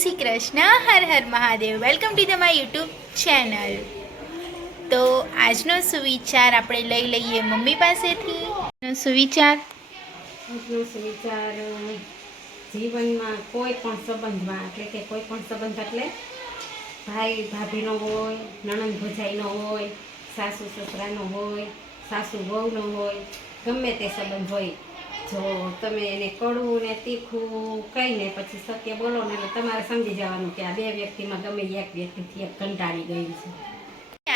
Shri Krishna, Har Har Mahadev. Welcome to the my YouTube channel. તો આજનો સુવિચાર આપણે લઈ લઈએ મમ્મી પાસેથી. સુવિચાર આજનો સુવિચાર જીવનમાં કોઈ પણ સંબંધમાં એટલે કે કોઈ પણ સંબંધ એટલે ભાઈ ભાભીનો હોય, નણંદ ભજાઈનો હોય, સાસુ સસરાનો હોય, સાસુ વહુનો હોય, ગમે તે સંબંધ હોય, જો તમે એને કડવું ને તીખું કહીને પછી સત્ય બોલો ને એટલે તમારે સમજી જવાનું કે આ બે વ્યક્તિમાં ગમે એક વ્યક્તિથી એક કંટાળી ગયું છે.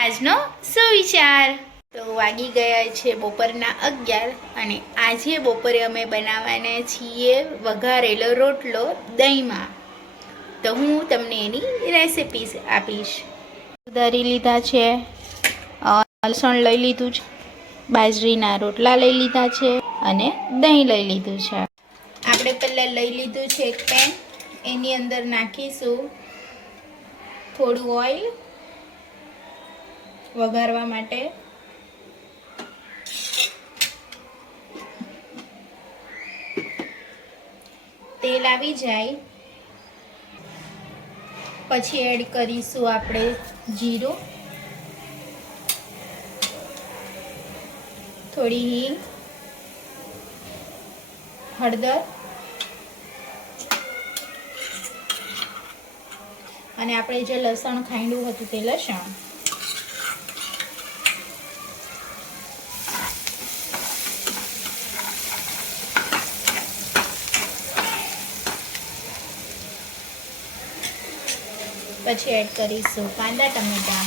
આજનો સુવિચાર. તો વાગી ગયા છે બપોરના 11 અને આજે બપોરે અમે બનાવવાના છીએ વઘારેલો રોટલો દહીંમાં. તો હું તમને એની રેસિપી આપીશ. સુધારી લીધા છે, લસણ લઈ લીધું છે, બાજરીના રોટલા લઈ લીધા છે અને દહીં લઈ લીધું છે. આપણે પહેલાં લઈ લીધું છે એક પેન. એની અંદર નાખીશું થોડું ઓઇલ વઘારવા માટે. તેલ આવી જાય પછી એડ કરીશું આપણે જીરું, થોડી હિંગ, હળદર અને આપણે જે લસણ ખાંડ્યું હતું તે લસણ. પછી એડ કરીશું કાંદા ટમેટા,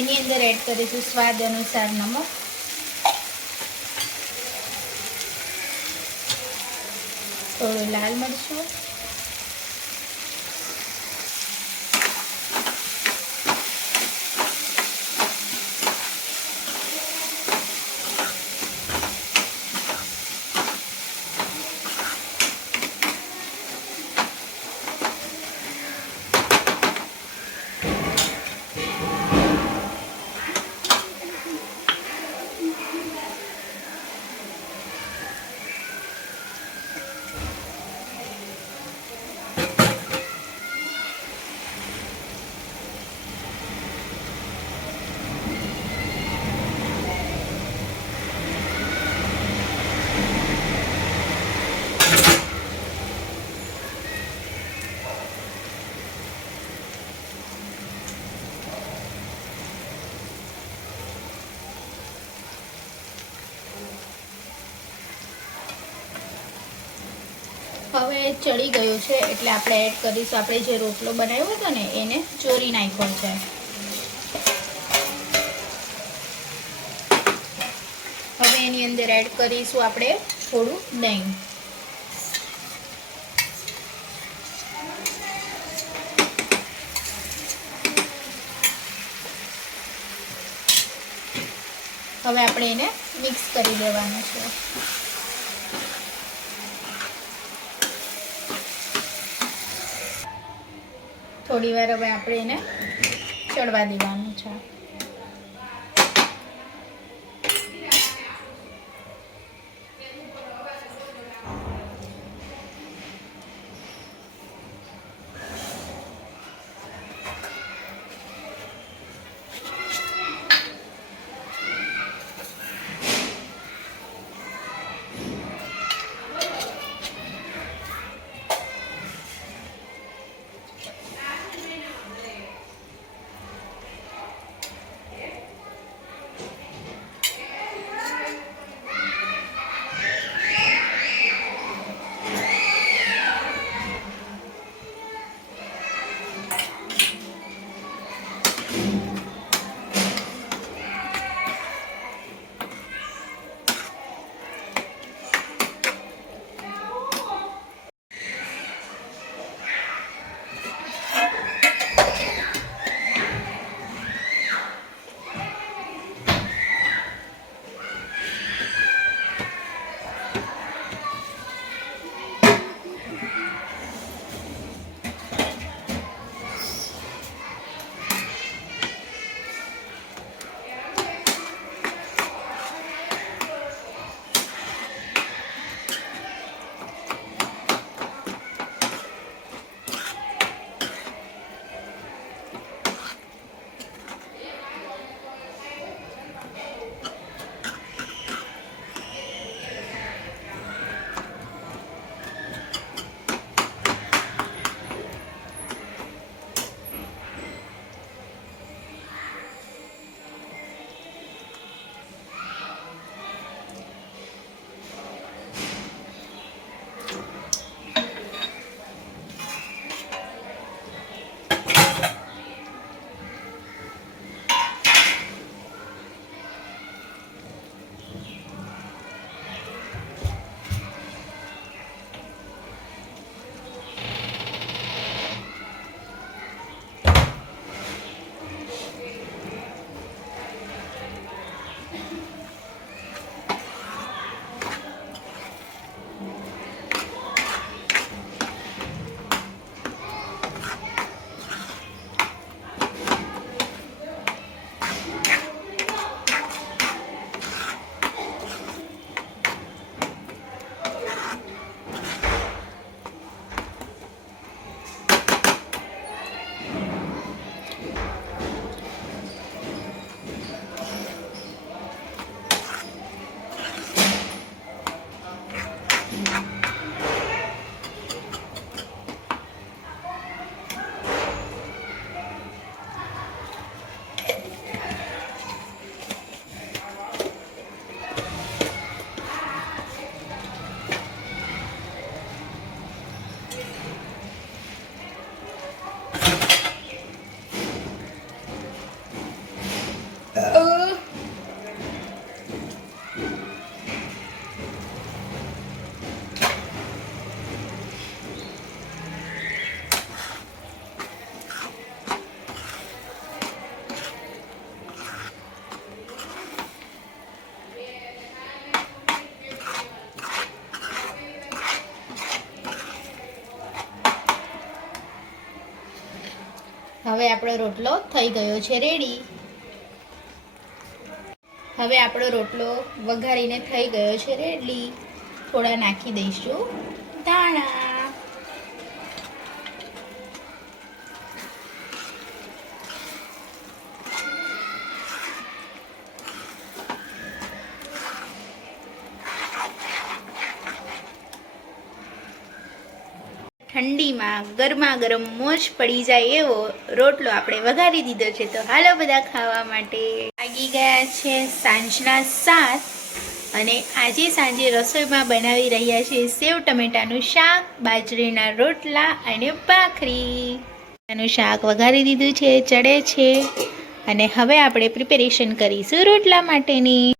એની અંદર એડ કરીશું સ્વાદ અનુસાર નમક, થોડું લાલ મરચું, હવે ચડી ગયું છે એટલે આપણે એડ કરીશું આપણે જે રોટલો બનાવ્યો હતો ને એને ચોરી નાખ્યો છે. હવે એની અંદર એડ કરીશું આપણે થોડું દહીં. હવે આપણે એને મિક્સ કરી દેવાનું છે. થોડી વાર હવે આપણે એને ચડવા દેવાનું છે. હવે આપણો રોટલો થઈ ગયો છે રેડી. હવે આપણો રોટલો વઘારીને થઈ ગયો છે રેડી. થોડા નાખી દઈશું ધાણા. ઠંડીમાં ગરમા ગરમ મોજ પડી જાય એવો રોટલો આપણે વઘારી દીધો છે. તો હાલો બધા ખાવા માટે. વાગી ગયા છે સાંજના 7 અને આજે સાંજે રસોઈમાં બનાવી રહ્યા છે સેવ ટમેટાનું શાક, બાજરીના રોટલા અને ભાખરી. એનું શાક વઘારી દીધું છે, ચડે છે અને હવે આપણે પ્રિપેરેશન કરીશું રોટલા માટેની.